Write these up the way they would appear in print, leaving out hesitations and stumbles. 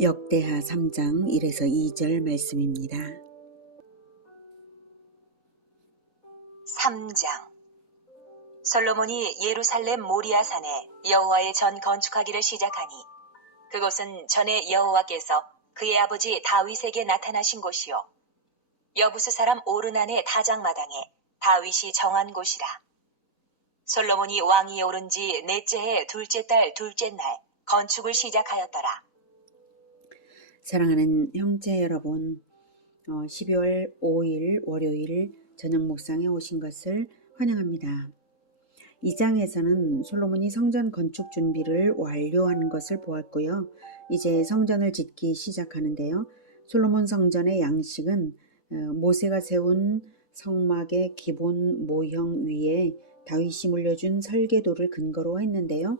역대하 3장 1에서 2절 말씀입니다. 3장. 솔로몬이 예루살렘 모리아산에 여호와의 전 건축하기를 시작하니 그곳은 전에 여호와께서 그의 아버지 다윗에게 나타나신 곳이요 여부스 사람 오르난의 타작마당에 다윗이 정한 곳이라. 솔로몬이 왕위에 오른 지 넷째 해 둘째 달 둘째 날 건축을 시작하였더라. 사랑하는 형제 여러분, 12월 5일 월요일 저녁 묵상에 오신 것을 환영합니다. 이 장에서는 솔로몬이 성전 건축 준비를 완료한 것을 보았고요. 이제 성전을 짓기 시작하는데요. 솔로몬 성전의 양식은 모세가 세운 성막의 기본 모형 위에 다윗이 물려준 설계도를 근거로 했는데요.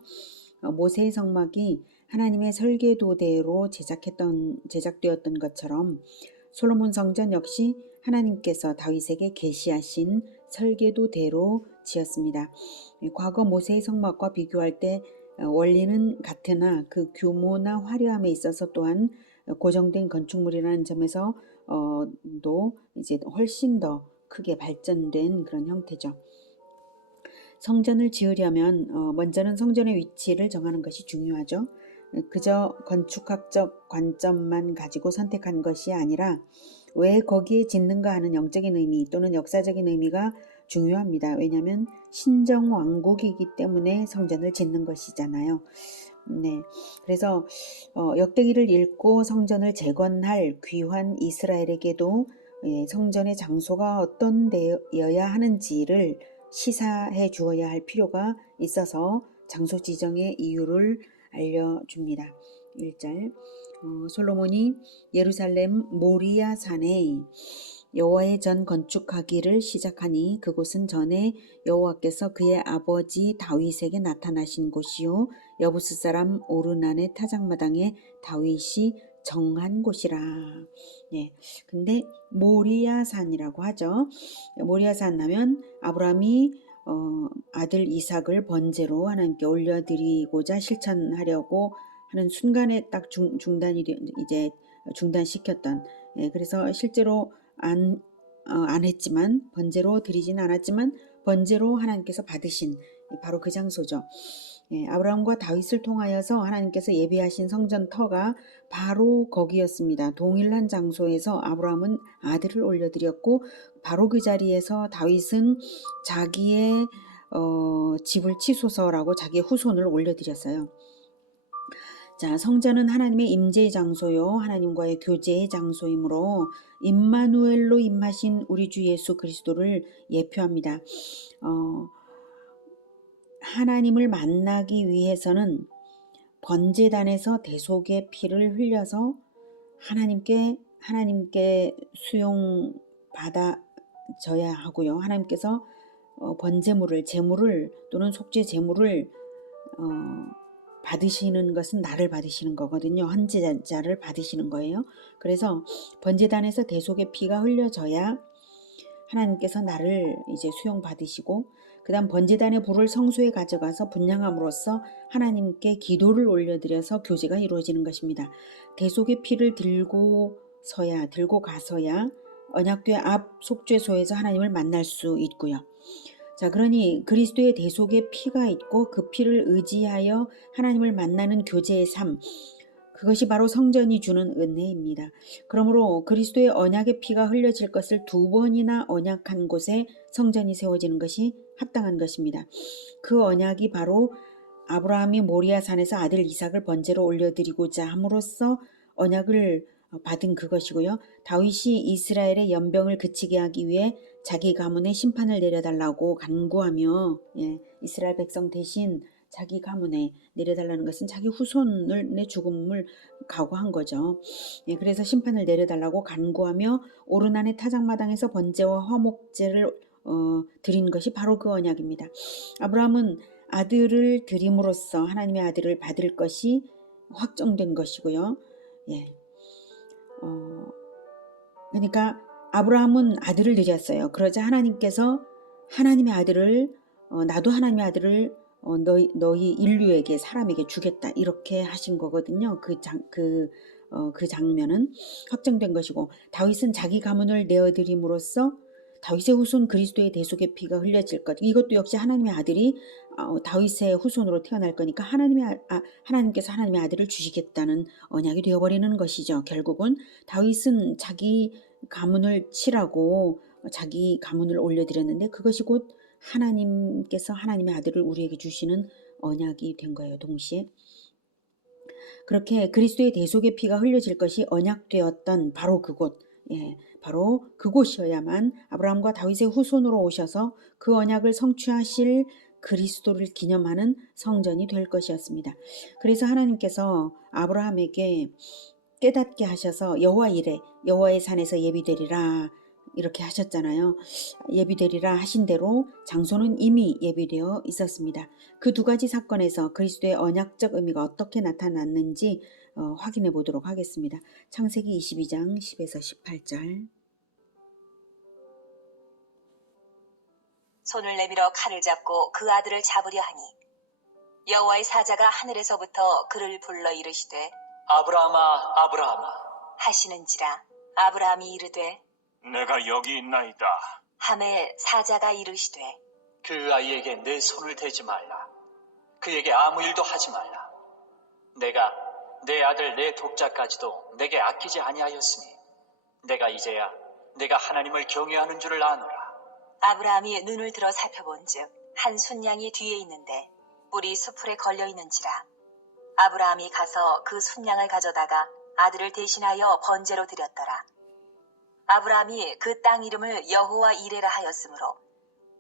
모세의 성막이 하나님의 설계도대로 제작되었던 것처럼 솔로몬 성전 역시 하나님께서 다윗에게 계시하신 설계도대로 지었습니다. 과거 모세의 성막과 비교할 때 원리는 같으나 그 규모나 화려함에 있어서 또한 고정된 건축물이라는 점에서 도 이제 훨씬 더 크게 발전된 그런 형태죠. 성전을 지으려면 먼저는 성전의 위치를 정하는 것이 중요하죠. 그저 건축학적 관점만 가지고 선택한 것이 아니라 왜 거기에 짓는가 하는 영적인 의미 또는 역사적인 의미가 중요합니다. 왜냐하면 신정왕국이기 때문에 성전을 짓는 것이잖아요. 네, 그래서 역대기를 읽고 성전을 재건할 귀환 이스라엘에게도 성전의 장소가 어떤 데여야 하는지를 시사해 주어야 할 필요가 있어서 장소 지정의 이유를 알려줍니다. 1절 솔로몬이 예루살렘 모리아 산에 여호와의 전 건축하기를 시작하니 그곳은 전에 여호와께서 그의 아버지 다윗에게 나타나신 곳이요 여부스 사람 오르난의 타작마당에 다윗이 정한 곳이라. 예, 근데 모리아산이라고 하죠. 모리아산 하면 아브라함이 아들 이삭을 번제로 하나님께 올려드리고자 실천하려고 하는 순간에 딱 중단시켰던. 예, 그래서 실제로 안 했지만 번제로 드리진 않았지만 번제로 하나님께서 받으신 바로 그 장소죠. 예, 아브라함과 다윗을 통하여서 하나님께서 예비하신 성전 터가 바로 거기였습니다. 동일한 장소에서 아브라함은 아들을 올려드렸고 바로 그 자리에서 다윗은 자기의 집을 치소서라고 자기의 후손을 올려드렸어요. 자, 성전은 하나님의 임재의 장소요 하나님과의 교제의 장소이므로 임마누엘로 임하신 우리 주 예수 그리스도를 예표합니다. 하나님을 만나기 위해서는 번제단에서 대속의 피를 흘려서 하나님께 수용받아져야 하고요. 하나님께서 번제물을 제물을 또는 속죄 제물을 받으시는 것은 나를 받으시는 거거든요. 헌제자를 받으시는 거예요. 그래서 번제단에서 대속의 피가 흘려져야 하나님께서 나를 이제 수용 받으시고 그 다음 번제단의 불을 성소에 가져가서 분향함으로써 하나님께 기도를 올려드려서 교제가 이루어지는 것입니다. 대속의 피를 들고 가서야 언약궤 앞 속죄소에서 하나님을 만날 수 있고요. 자, 그러니 그리스도의 대속의 피가 있고 그 피를 의지하여 하나님을 만나는 교제의 삶, 그것이 바로 성전이 주는 은혜입니다. 그러므로 그리스도의 언약의 피가 흘려질 것을 2번이나 언약한 곳에 성전이 세워지는 것이 합당한 것입니다. 그 언약이 바로 아브라함이 모리아산에서 아들 이삭을 번제로 올려드리고자 함으로써 언약을 받은 그것이고요. 다윗이 이스라엘의 연병을 그치게 하기 위해 자기 가문에 심판을 내려달라고 간구하며 이스라엘 백성 대신 자기 가문에 내려달라는 것은 자기 후손의 죽음을 각오한 거죠. 그래서 심판을 내려달라고 간구하며 오르난의 타작마당에서 번제와 화목제를 드린 것이 바로 그 언약입니다. 아브라함은 아들을 드림으로써 하나님의 아들을 받을 것이 확정된 것이고요. 그러니까 아브라함은 아들을 드렸어요. 그러자 하나님께서 하나님의 아들을 나도 하나님의 아들을 너희 인류에게 사람에게 주겠다 이렇게 하신 거거든요. 그 그 장면은 확정된 것이고, 다윗은 자기 가문을 내어드림으로써 다윗의 후손 그리스도의 대속의 피가 흘려질 것. 이것도 역시 하나님의 아들이 다윗의 후손으로 태어날 거니까 하나님께서 하나님의 아들을 주시겠다는 언약이 되어버리는 것이죠. 결국은 다윗은 자기 가문을 치라고 자기 가문을 올려드렸는데, 그것이 곧 하나님께서 하나님의 아들을 우리에게 주시는 언약이 된 거예요. 동시에 그렇게 그리스도의 대속의 피가 흘려질 것이 언약되었던 바로 그곳, 바로 그곳이어야만 아브라함과 다윗의 후손으로 오셔서 그 언약을 성취하실 그리스도를 기념하는 성전이 될 것이었습니다. 그래서 하나님께서 아브라함에게 깨닫게 하셔서 여호와 이레, 여호와의 산에서 예비되리라 이렇게 하셨잖아요. 예비되리라 하신 대로 장소는 이미 예비되어 있었습니다. 그 두 가지 사건에서 그리스도의 언약적 의미가 어떻게 나타났는지 확인해 보도록 하겠습니다. 창세기 22장 10에서 18절. 손을 내밀어 칼을 잡고 그 아들을 잡으려 하니 여호와의 사자가 하늘에서부터 그를 불러 이르시되 아브라함아, 아브라함아. 하시는지라. 아브라함이 이르되 내가 여기 있나이다. 하매 사자가 이르시되 그 아이에게 내 손을 대지 말라. 그에게 아무 일도 하지 말라. 내가 내 아들 내 독자까지도 내게 아끼지 아니하였으니 내가 이제야 내가 하나님을 경외하는 줄을 아노라. 아브라함이 눈을 들어 살펴본즉 한 순양이 뒤에 있는데 뿔이 수풀에 걸려 있는지라. 아브라함이 가서 그 순양을 가져다가 아들을 대신하여 번제로 드렸더라. 아브라함이 그 땅 이름을 여호와 이레라 하였으므로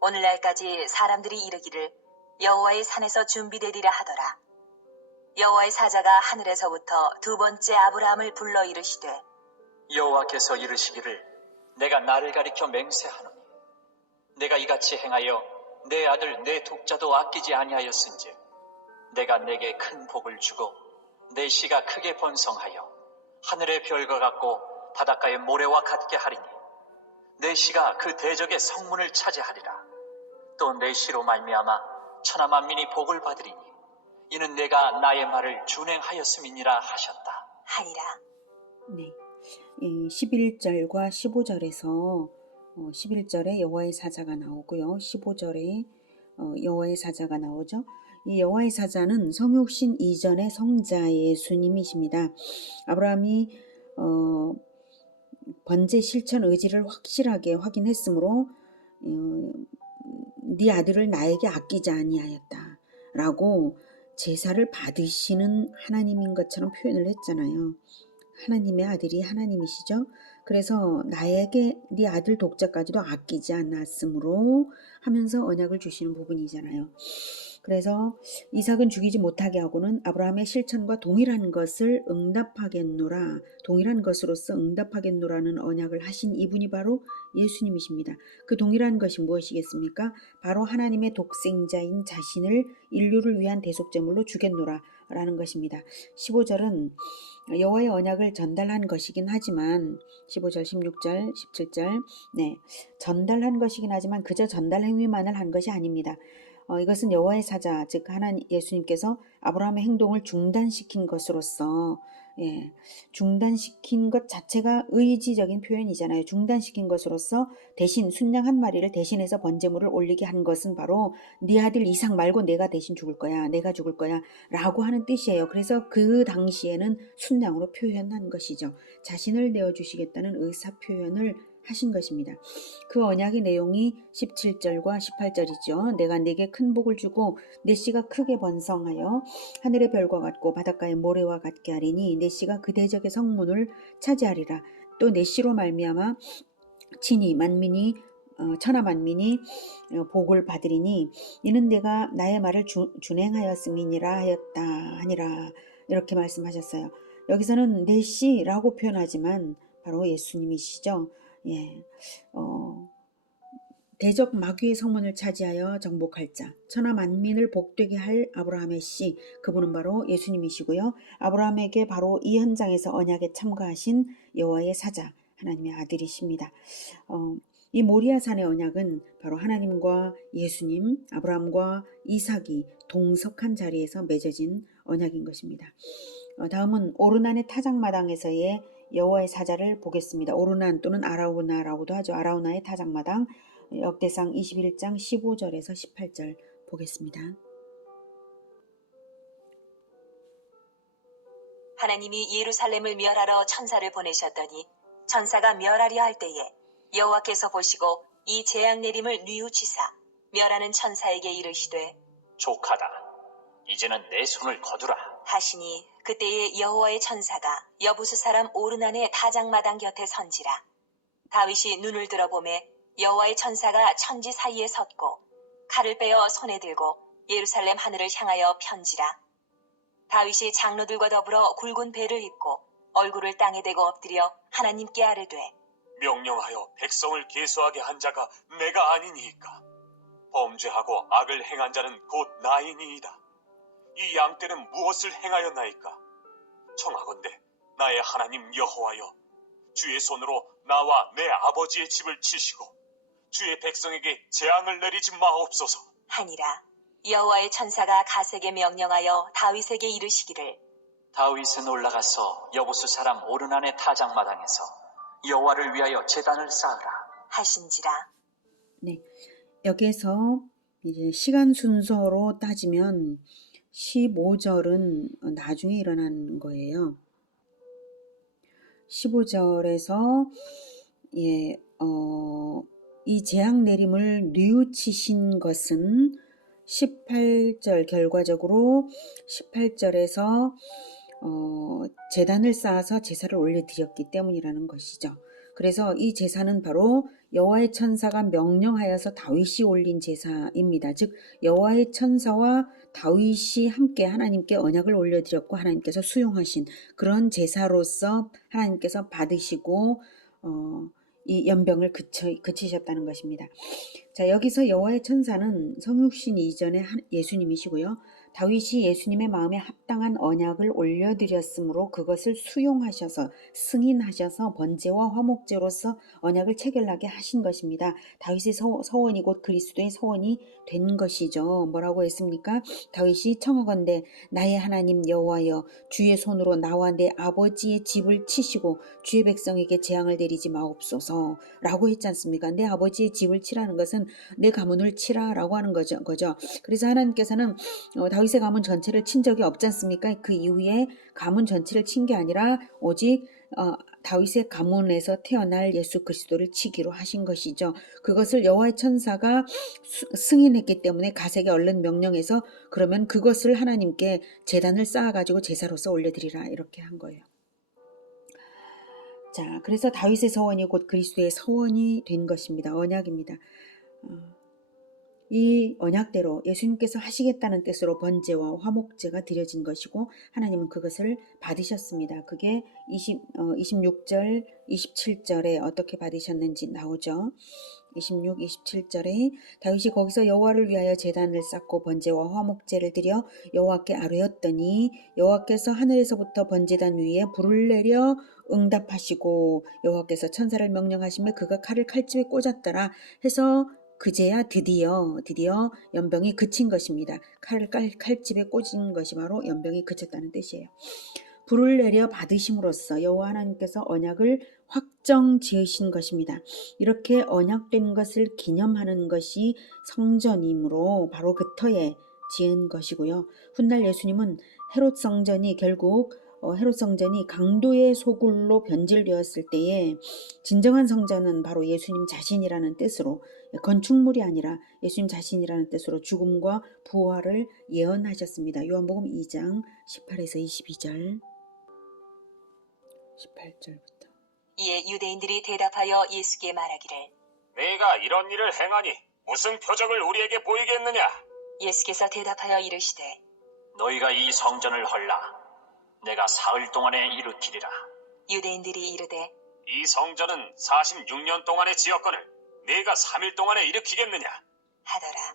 오늘날까지 사람들이 이르기를 여호와의 산에서 준비되리라 하더라. 여호와의 사자가 하늘에서부터 두 번째 아브라함을 불러 이르시되 여호와께서 이르시기를 내가 나를 가리켜 맹세하노니 내가 이같이 행하여 내 아들 내 독자도 아끼지 아니하였은즉 내가 내게 큰 복을 주고 내 씨가 크게 번성하여 하늘의 별과 같고 바닷가의 모래와 같게 하리니 내 씨가 그 대적의 성문을 차지하리라. 또 내 씨로 말미암아 천하 만민이 복을 받으리니 이는 내가 나의 말을 준행하였음이니라 하셨다. 하니라. 네, 11절과 15절에서 11절에 여호와의 사자가 나오고요. 15절에 여호와의 사자가 나오죠. 이 여호와의 사자는 성육신 이전의 성자 예수님이십니다. 아브라함이 번제 실천 의지를 확실하게 확인했으므로 네 아들을 나에게 아끼지 아니하였다 라고 제사를 받으시는 하나님인 것처럼 표현을 했잖아요. 하나님의 아들이 하나님이시죠. 그래서 나에게 네 아들 독자까지도 아끼지 않았으므로 하면서 언약을 주시는 부분이잖아요. 그래서 이삭은 죽이지 못하게 하고는 아브라함의 실천과 동일한 것을 응답하겠노라, 동일한 것으로서 응답하겠노라는 언약을 하신 이분이 바로 예수님이십니다. 그 동일한 것이 무엇이겠습니까? 바로 하나님의 독생자인 자신을 인류를 위한 대속제물로 주겠노라 라는 것입니다. 15절은 여호와의 언약을 전달한 것이긴 하지만 15절, 16절, 17절 전달한 것이긴 하지만 그저 전달 행위만을 한 것이 아닙니다. 이것은 여호와의 사자, 즉 하나님 예수님께서 아브라함의 행동을 중단시킨 것으로서 중단시킨 것 자체가 의지적인 표현이잖아요. 중단시킨 것으로서 대신 순양 한 마리를 대신해서 번제물을 올리게 한 것은 바로 네 아들 이삭 말고 내가 대신 죽을 거야, 내가 죽을 거야 라고 하는 뜻이에요. 그래서 그 당시에는 순양으로 표현한 것이죠. 자신을 내어주시겠다는 의사 표현을 하신 것입니다. 그 언약의 내용이 17절과 18절이죠. 내가 네게 큰 복을 주고 내 씨가 크게 번성하여 하늘의 별과 같고 바닷가의 모래와 같게 하리니 내 씨가 그 대적의 성문을 차지하리라. 또 내 씨로 말미암아 진이 만민이 천하 만민이 복을 받으리니 이는 내가 나의 말을 준행하였음이니라 하였다 하니라. 이렇게 말씀하셨어요. 여기서는 내 씨라고 표현하지만 바로 예수님이시죠. 대적 마귀의 성문을 차지하여 정복할 자, 천하 만민을 복되게 할 아브라함의 씨, 그분은 바로 예수님이시고요. 아브라함에게 바로 이 현장에서 언약에 참가하신 여호와의 사자, 하나님의 아들이십니다. 이 모리아산의 언약은 바로 하나님과 예수님, 아브라함과 이삭이 동석한 자리에서 맺어진 언약인 것입니다. 다음은 오르난의 타작마당에서의 여호와의 사자를 보겠습니다. 오르난 또는 아라우나라고도 하죠. 아라우나의 타작마당 역대상 21장 15절에서 18절 보겠습니다. 하나님이 예루살렘을 멸하러 천사를 보내셨더니 천사가 멸하려 할 때에 여호와께서 보시고 이 재앙 내림을 뉘우치사 멸하는 천사에게 이르시되 족하다. 이제는 내 손을 거두라. 하시니 그때에 여호와의 천사가 여부수 사람 오르난의 타작마당 곁에 선지라. 다윗이 눈을 들어보매 여호와의 천사가 천지 사이에 섰고 칼을 빼어 손에 들고 예루살렘 하늘을 향하여 편지라. 다윗이 장로들과 더불어 굵은 배를 입고 얼굴을 땅에 대고 엎드려 하나님께 아뢰되 명령하여 백성을 계수하게 한 자가 내가 아니니이까. 범죄하고 악을 행한 자는 곧 나이니이다. 이 양떼는 무엇을 행하였나이까? 청하건대 나의 하나님 여호와여, 주의 손으로 나와 내 아버지의 집을 치시고 주의 백성에게 재앙을 내리지 마옵소서. 하니라. 여호와의 천사가 갓에게 명령하여 다윗에게 이르시기를 다윗은 올라가서 여부수 사람 오르난의 타작마당에서 여호와를 위하여 제단을 쌓으라. 하신지라. 네, 여기에서 이제 시간 순서로 따지면 15절은 나중에 일어나는 거예요. 15절에서 이 재앙 내림을 뉘우치신 것은 18절 결과적으로 18절에서 제단을 쌓아서 제사를 올려드렸기 때문이라는 것이죠. 그래서 이 제사는 바로 여호와의 천사가 명령하여서 다윗이 올린 제사입니다. 즉 여호와의 천사와 다윗이 함께 하나님께 언약을 올려드렸고 하나님께서 수용하신 그런 제사로서 하나님께서 받으시고 이 연병을 그치셨다는 것입니다. 자, 여기서 여호와의 천사는 성육신 이전의 예수님이시고요. 다윗이 예수님의 마음에 합당한 언약을 올려드렸으므로 그것을 수용하셔서 승인하셔서 번제와 화목제로서 언약을 체결하게 하신 것입니다. 다윗의 서원이 곧 그리스도의 서원이 된 것이죠. 뭐라고 했습니까? 다윗이 청하건대 나의 하나님 여호와여, 주의 손으로 나와 내 아버지의 집을 치시고 주의 백성에게 재앙을 내리지 마옵소서 라고 했지 않습니까? 내 아버지의 집을 치라는 것은 내 가문을 치라라고 하는 거죠. 그래서 하나님께서는 다윗의 가문 전체를 친 적이 없지 않습니까? 그 이후에 가문 전체를 친 게 아니라 오직 다윗의 가문에서 태어날 예수 그리스도를 치기로 하신 것이죠. 그것을 여호와의 천사가 승인했기 때문에 갓에게 얼른 명령해서 그러면 그것을 하나님께 제단을 쌓아가지고 제사로서 올려드리라 이렇게 한 거예요. 자, 그래서 다윗의 서원이 곧 그리스도의 서원이 된 것입니다. 언약입니다. 이 언약대로 예수님께서 하시겠다는 뜻으로 번제와 화목제가 드려진 것이고 하나님은 그것을 받으셨습니다. 그게 26절, 27절에 어떻게 받으셨는지 나오죠. 26, 27절에 다윗이 거기서 여호와를 위하여 제단을 쌓고 번제와 화목제를 드려 여호와께 아뢰었더니 여호와께서 하늘에서부터 번제단 위에 불을 내려 응답하시고 여호와께서 천사를 명령하시며 그가 칼을 칼집에 꽂았더라 해서 그제야 드디어 연병이 그친 것입니다. 칼집에 꽂은 것이 바로 연병이 그쳤다는 뜻이에요. 불을 내려 받으심으로써 여호와 하나님께서 언약을 확정 지으신 것입니다. 이렇게 언약된 것을 기념하는 것이 성전이므로 바로 그 터에 지은 것이고요. 훗날 예수님은 헤롯 성전이 결국 헤롯 성전이 강도의 소굴로 변질되었을 때에 진정한 성전은 바로 예수님 자신이라는 뜻으로 건축물이 아니라 예수님 자신이라는 뜻으로 죽음과 부활을 예언하셨습니다. 요한복음 2장 18에서 22절 18절부터 이에 유대인들이 대답하여 예수께 말하기를 내가 이런 일을 행하니 무슨 표적을 우리에게 보이겠느냐? 예수께서 대답하여 이르시되 너희가 이 성전을 헐라. 내가 사흘 동안에 일으키리라. 유대인들이 이르되 이 성전은 46년 동안에 지었거늘 내가 3일 동안에 일으키겠느냐? 하더라.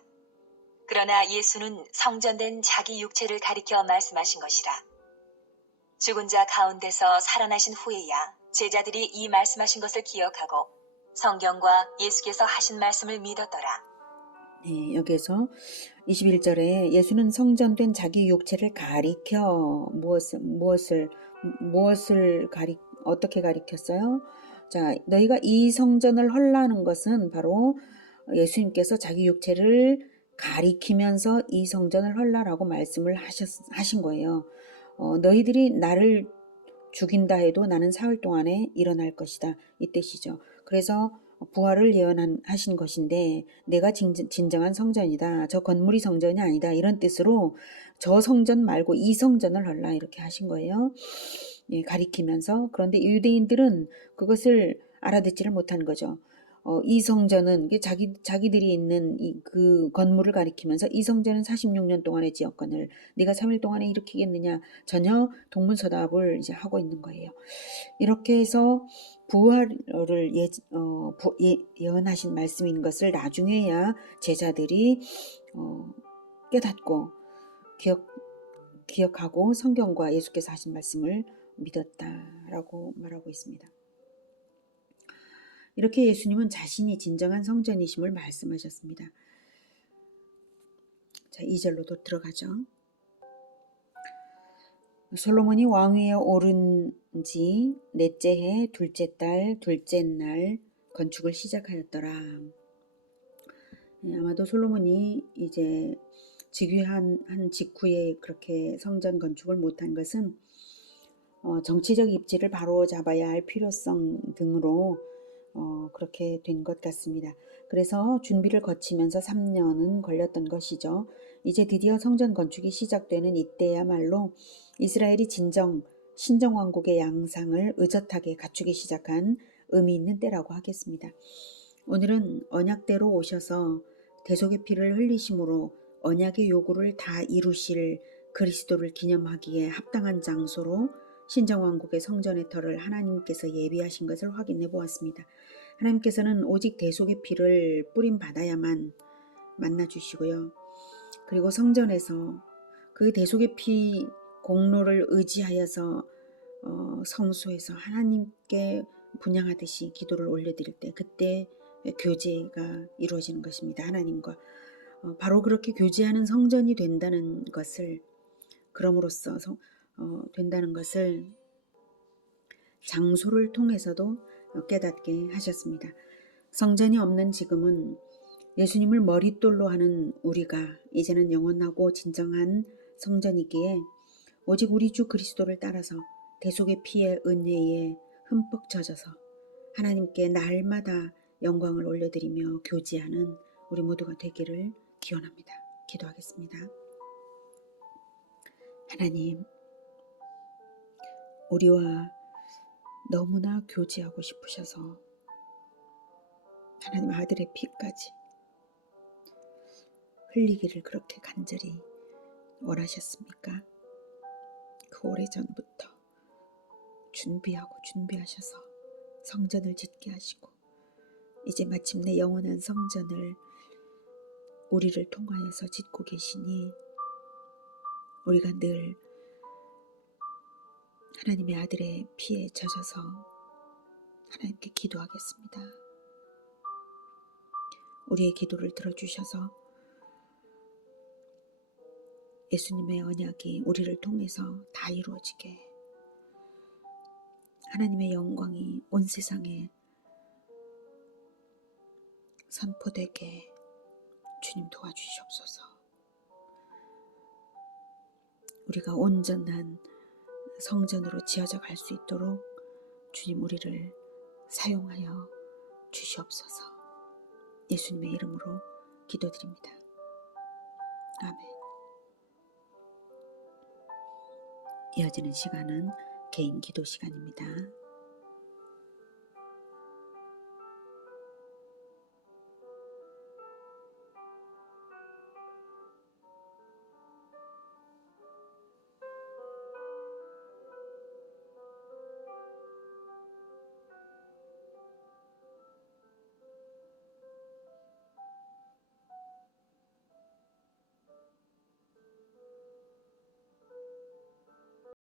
그러나 예수는 성전된 자기 육체를 가리켜 말씀하신 것이라. 죽은 자 가운데서 살아나신 후에야 제자들이 이 말씀하신 것을 기억하고 성경과 예수께서 하신 말씀을 믿었더라. 네, 여기에서 21절에 예수는 성전된 자기 육체를 가리켜 무엇을 어떻게 가리켰어요? 자, 너희가 이 성전을 헐라는 것은 바로 예수님께서 자기 육체를 가리키면서 이 성전을 헐라라고 말씀을 하신 거예요. 너희들이 나를 죽인다 해도 나는 사흘 동안에 일어날 것이다. 이 뜻이죠. 그래서 부활을 예언하신 것인데 내가 진정한 성전이다. 저 건물이 성전이 아니다. 이런 뜻으로 저 성전 말고 이 성전을 헐라 이렇게 하신 거예요. 예, 가리키면서. 그런데 유대인들은 그것을 알아듣지를 못한 거죠. 이 성전은 자기들이 있는 그 건물을 가리키면서 이 성전은 46년 동안의 지역권을 네가 3일 동안에 일으키겠느냐 전혀 동문서답을 이제 하고 있는 거예요. 이렇게 해서 부활을 예언하신 말씀인 것을 나중에야 제자들이 깨닫고 기억하고 성경과 예수께서 하신 말씀을 믿었다라고 말하고 있습니다. 이렇게 예수님은 자신이 진정한 성전이심을 말씀하셨습니다. 자, 2절로도 들어가죠. 솔로몬이 왕위에 오른 지 넷째 해 둘째 달 둘째 날 건축을 시작하였더라. 아마도 솔로몬이 이제 즉위한 직후에 그렇게 성전 건축을 못한 것은 정치적 입지를 바로 잡아야 할 필요성 등으로 그렇게 된 것 같습니다. 그래서 준비를 거치면서 3년은 걸렸던 것이죠. 이제 드디어 성전 건축이 시작되는 이때야말로 이스라엘이 신정왕국의 양상을 의젓하게 갖추기 시작한 의미 있는 때라고 하겠습니다. 오늘은 언약대로 오셔서 대속의 피를 흘리심으로 언약의 요구를 다 이루실 그리스도를 기념하기에 합당한 장소로 신정왕국의 성전의 터를 하나님께서 예비하신 것을 확인해 보았습니다. 하나님께서는 오직 대속의 피를 뿌림 받아야만 만나주시고요. 그리고 성전에서 그 대속의 피 공로를 의지하여서 성소에서 하나님께 분향하듯이 기도를 올려드릴 때 그때 교제가 이루어지는 것입니다. 하나님과 바로 그렇게 교제하는 성전이 된다는 것을 그럼으로써 된다는 것을 장소를 통해서도 깨닫게 하셨습니다. 성전이 없는 지금은 예수님을 머릿돌로 하는 우리가 이제는 영원하고 진정한 성전이기에 오직 우리 주 그리스도를 따라서 대속의 피의 은혜에 흠뻑 젖어서 하나님께 날마다 영광을 올려드리며 교제하는 우리 모두가 되기를 기원합니다. 기도하겠습니다. 하나님, 우리와 너무나 교제하고 싶으셔서 하나님 아들의 피까지 흘리기를 그렇게 간절히 원하셨습니까? 그 오래전부터 준비하셔서 성전을 짓게 하시고 이제 마침내 영원한 성전을 우리를 통하여서 짓고 계시니 우리가 늘 하나님의 아들의 피에 젖어서 하나님께 기도하겠습니다. 우리의 기도를 들어주셔서 예수님의 언약이 우리를 통해서 다 이루어지게 하나님의 영광이 온 세상에 선포되게 주님 도와주시옵소서. 우리가 온전한 성전으로 지어져 갈 수 있도록 주님 우리를 사용하여 주시옵소서. 예수님의 이름으로 기도드립니다. 아멘. 이어지는 시간은 개인 기도 시간입니다.